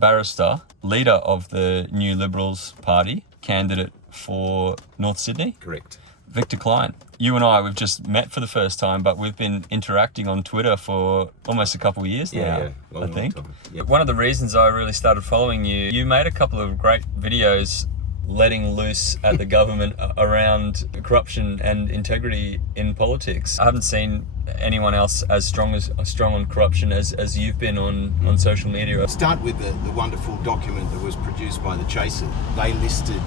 barrister, leader of the New Liberals Party, candidate for North Sydney. Correct. Victor Kline. You and I, we've just met for the first time, but we've been interacting on Twitter for almost a couple of years now, I think. Long time. Yep. One of the reasons I really started following you, you made a couple of great videos letting loose at the government around corruption and integrity in politics. I haven't seen anyone else as strong on corruption as you've been on social media. Start with the wonderful document that was produced by the Chaser. They listed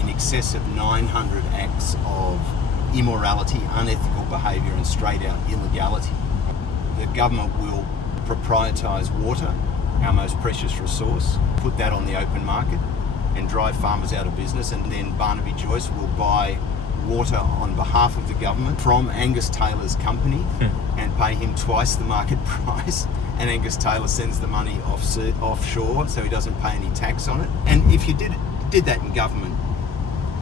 in excess of 900 acts of immorality, unethical behaviour and straight out illegality. The government will proprietise water, our most precious resource, put that on the open market and drive farmers out of business, and then Barnaby Joyce will buy water on behalf of the government from Angus Taylor's company and pay him twice the market price, and Angus Taylor sends the money offshore so he doesn't pay any tax on it. And if you did that in government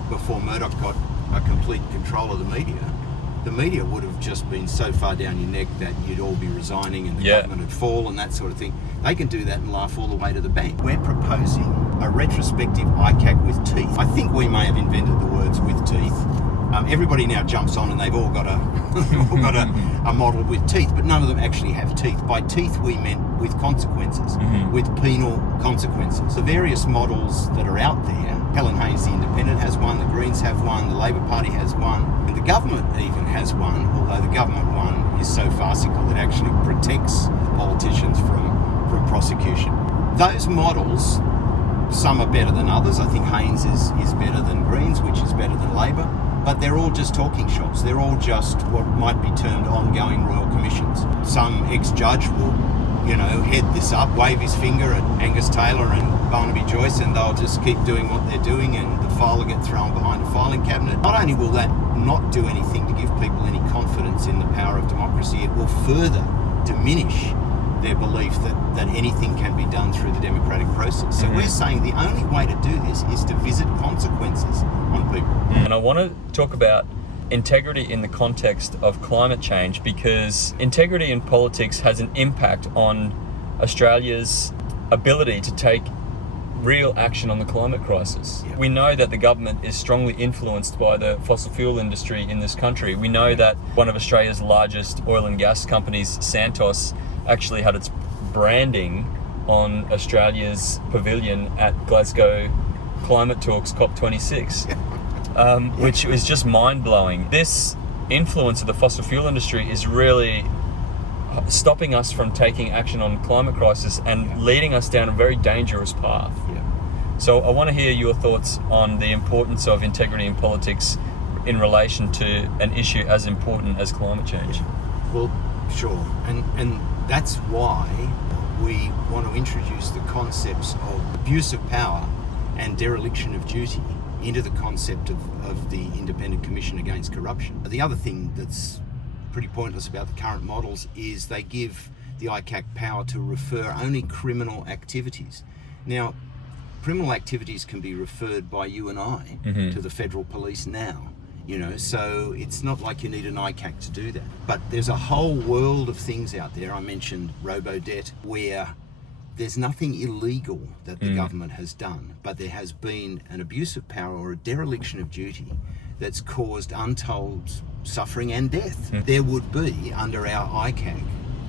before Murdoch got a complete control of the media would have just been so far down your neck that you'd all be resigning and the government would fall and that sort of thing. They can do that and laugh all the way to the bank. We're proposing a retrospective ICAC with teeth. I think we may have invented the words with teeth. Everybody now jumps on and they've all got a model with teeth, but none of them actually have teeth. By teeth we meant with consequences, with penal consequences. The various models that are out there, Helen Hayes, the Independent, has one, the Greens have one, the Labor Party has one, and the government even has one, although the government one is so farcical it actually protects politicians from prosecution. Those models, some are better than others. I think Haynes is better than Greens, which is better than Labor. But they're all just talking shops. They're all just what might be termed ongoing royal commissions. Some ex-judge will, head this up, wave his finger at Angus Taylor and Barnaby Joyce, and they'll just keep doing what they're doing, and the file will get thrown behind a filing cabinet. Not only will that not do anything to give people any confidence in the power of democracy, it will further diminish their belief that anything can be done through the democratic process. So we're saying the only way to do this is to visit consequences on people. And I want to talk about integrity in the context of climate change, because integrity in politics has an impact on Australia's ability to take real action on the climate crisis. Yeah. We know that the government is strongly influenced by the fossil fuel industry in this country. We know that one of Australia's largest oil and gas companies, Santos, actually had its branding on Australia's pavilion at Glasgow Climate Talks COP26, which is just mind-blowing. This influence of the fossil fuel industry is really stopping us from taking action on climate crisis and leading us down a very dangerous path. So I want to hear your thoughts on the importance of integrity in politics in relation to an issue as important as climate change. Well, sure, and that's why we want to introduce the concepts of abuse of power and dereliction of duty into the concept of the Independent Commission Against Corruption. The other thing that's pretty pointless about the current models is they give the ICAC power to refer only criminal activities. Now, criminal activities can be referred by you and I to the federal police now. So it's not like you need an ICAC to do that. But there's a whole world of things out there. I mentioned robo-debt, where there's nothing illegal that the government has done, but there has been an abuse of power or a dereliction of duty that's caused untold suffering and death. There would be, under our ICAC,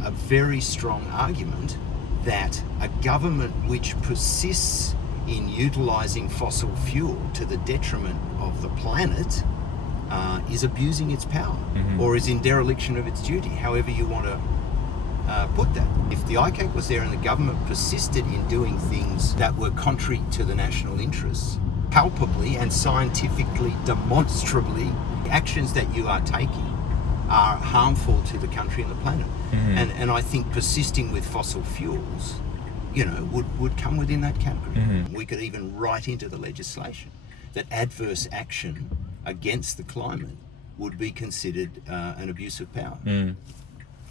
a very strong argument that a government which persists in utilising fossil fuel to the detriment of the planet is abusing its power or is in dereliction of its duty, however you want to put that. If the ICAC was there and the government persisted in doing things that were contrary to the national interests, palpably and scientifically, demonstrably, the actions that you are taking are harmful to the country and the planet. And I think persisting with fossil fuels, would come within that category. We could even write into the legislation that adverse action against the climate would be considered an abuse of power.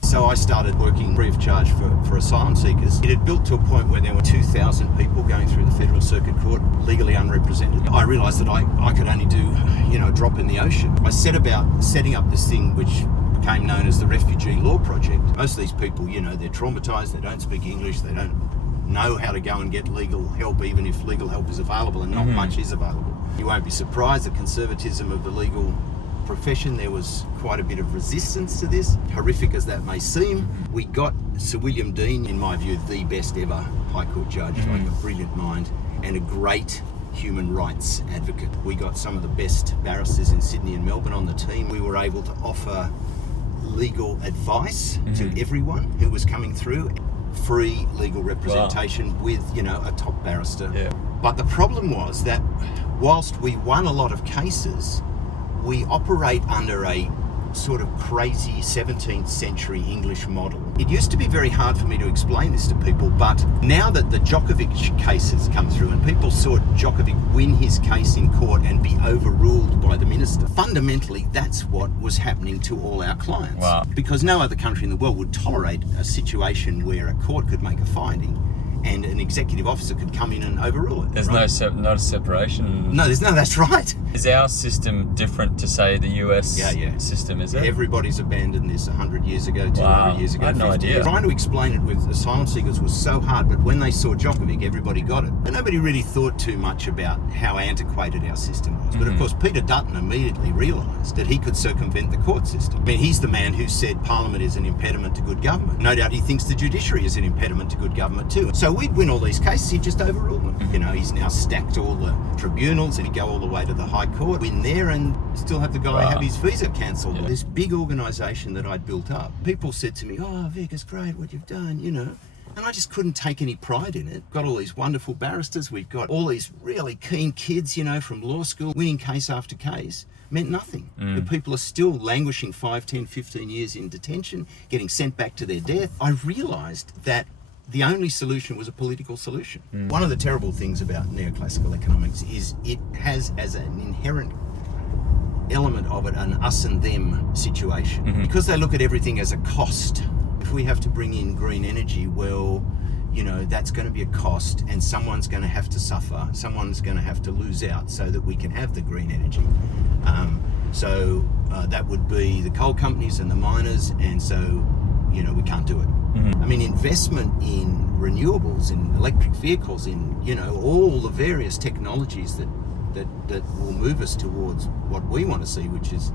So I started working free of charge for asylum seekers. It had built to a point where there were 2,000 people going through the Federal Circuit Court, legally unrepresented. I realised that I could only do, a drop in the ocean. I set about setting up this thing which became known as the Refugee Law Project. Most of these people, they're traumatised, they don't speak English, they don't know how to go and get legal help, even if legal help is available, and not much is available. You won't be surprised the conservatism of the legal profession. There was quite a bit of resistance to this, horrific as that may seem. We got Sir William Dean, in my view, the best ever High Court judge, like a brilliant mind and a great human rights advocate. We got some of the best barristers in Sydney and Melbourne on the team. We were able to offer legal advice to everyone who was coming through, free legal representation with, you know, a top barrister. Yeah. But the problem was that whilst we won a lot of cases, we operate under a sort of crazy 17th century English model. It used to be very hard for me to explain this to people, but now that the Djokovic case has come through and people saw Djokovic win his case in court and be overruled by the minister, fundamentally that's what was happening to all our clients. Wow. Because no other country in the world would tolerate a situation where a court could make a finding and an executive officer could come in and overrule it. There's not a separation. No, that's right. Is our system different to, say, the US system, is it? Everybody's abandoned this 100 years ago, 200 Wow. years ago. I had no 50 idea. Trying to explain it with asylum seekers was so hard, but when they saw Djokovic, everybody got it. And nobody really thought too much about how antiquated our system was. But of course, Peter Dutton immediately realised that he could circumvent the court system. I mean, he's the man who said Parliament is an impediment to good government. No doubt he thinks the judiciary is an impediment to good government too. So we'd win all these cases, he'd just overrule them. You know, he's now stacked all the tribunals and he'd go all the way to the High Court, win there and still have the guy have his visa cancelled. This big organisation that I'd built up, people said to me, "Oh, Vic, it's great what you've done, you know." And I just couldn't take any pride in it. Got all these wonderful barristers, we've got all these really keen kids, you know, from law school, winning case after case. Meant nothing. The people are still languishing 5, 10, 15 years in detention, getting sent back to their death. I realised that the only solution was a political solution. One of the terrible things about neoclassical economics is it has as an inherent element of it an us and them situation. Because they look at everything as a cost. If we have to bring in green energy, well, you know, that's going to be a cost and someone's going to have to suffer, someone's going to have to lose out so that we can have the green energy. That would be the coal companies and the miners, and so, you know, we can't do it. I mean, investment in renewables, in electric vehicles, in, you know, all the various technologies that will move us towards what we want to see, which is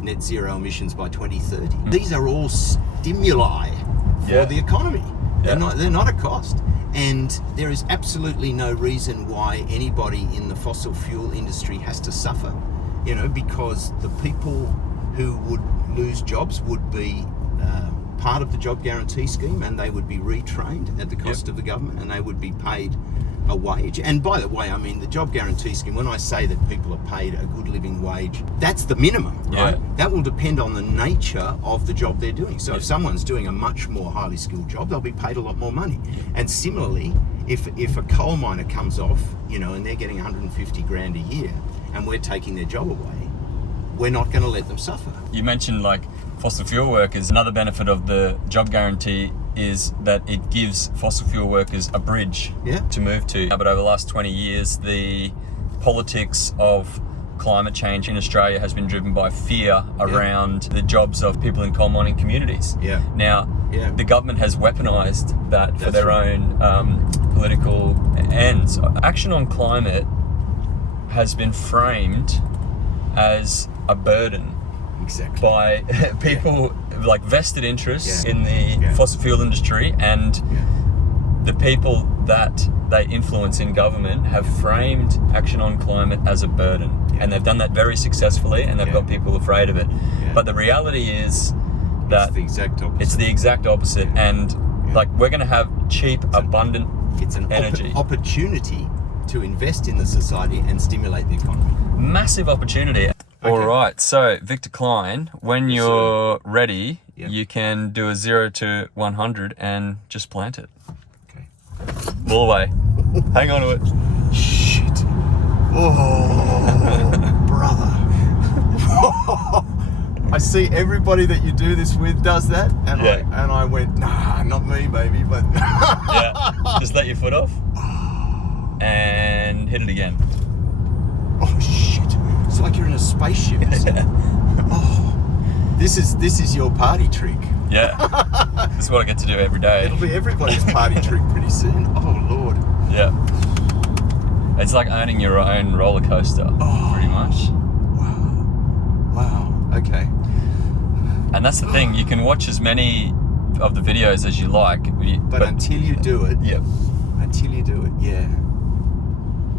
net zero emissions by 2030. These are all stimuli for the economy. They're not a cost. And there is absolutely no reason why anybody in the fossil fuel industry has to suffer, you know, because the people who would lose jobs would be part of the job guarantee scheme, and they would be retrained at the cost of the government, and they would be paid a wage. And by the way, I mean, the job guarantee scheme, when I say that people are paid a good living wage, that's the minimum, right? That will depend on the nature of the job they're doing. So if someone's doing a much more highly skilled job, they'll be paid a lot more money. And similarly, if a coal miner comes off, you know, and they're getting 150 grand a year, and we're taking their job away, we're not going to let them suffer. You mentioned, like, fossil fuel workers. Another benefit of the job guarantee is that it gives fossil fuel workers a bridge to move to. But over the last 20 years, the politics of climate change in Australia has been driven by fear around the jobs of people in coal mining communities. Now, the government has weaponised that for their own political ends. Action on climate has been framed as a burden by people like vested interests in the fossil fuel industry, and the people that they influence in government have framed action on climate as a burden, and they've done that very successfully, and they've got people afraid of it. But the reality is that it's the exact opposite, and like, we're going to have cheap, abundant energy. Opportunity to invest in the society and stimulate the economy. Massive opportunity. All right, so Victor Kline, when you're ready, you can do a 0 to 100 and just plant it. Okay. All the way. Hang on to it. Shit. Oh, brother. I see everybody that you do this with does that, and I went, nah, not me, baby, but... Just let your foot off and hit it again. Oh, shit. It's like you're in a spaceship. Oh, this is your party trick. Yeah. This is what I get to do every day. It'll be everybody's party trick pretty soon. Oh, Lord. Yeah. It's like owning your own roller coaster, pretty much. Wow. Okay. And that's the thing, you can watch as many of the videos as you like. But until you do it, Yep. until you do it, yeah.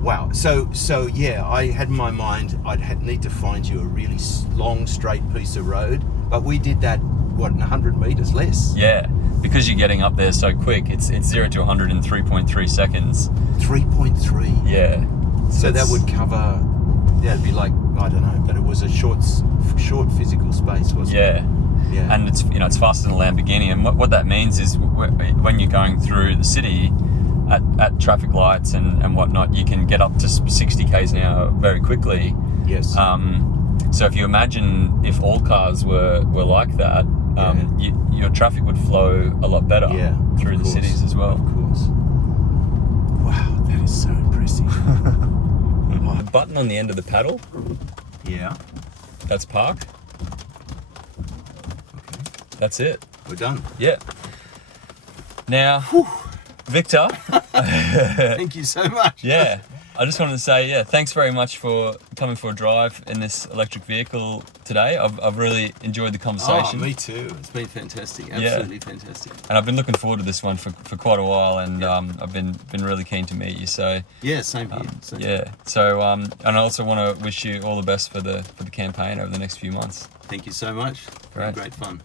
Wow. So yeah, I had in my mind I'd need to find you a really long, straight piece of road. But we did that, what, in 100 meters less? Yeah, because you're getting up there so quick. It's 0 to 100 in 3.3 seconds. 3.3. Yeah. So that would cover, yeah, it'd be like, I don't know, but it was a short physical space, wasn't it? Yeah. Yeah. And it's faster than a Lamborghini. And what that means is when you're going through the city at traffic lights and whatnot, you can get up to 60 k's an hour very quickly. Yes. So if you imagine if all cars were like that, your traffic would flow a lot better through the cities as well. Of course. Wow, that is so impressive. The button on the end of the paddle, Yeah. that's park. Okay. That's it. We're done. Yeah. Now, Victor. Thank you so much. Yeah. I just wanted to say, thanks very much for coming for a drive in this electric vehicle today. I've really enjoyed the conversation. Oh, me too. It's been fantastic. Absolutely fantastic. And I've been looking forward to this one for quite a while, and I've been really keen to meet you. So Yeah, same here. Same here. So and I also want to wish you all the best for the campaign over the next few months. Thank you so much. Great. Great fun.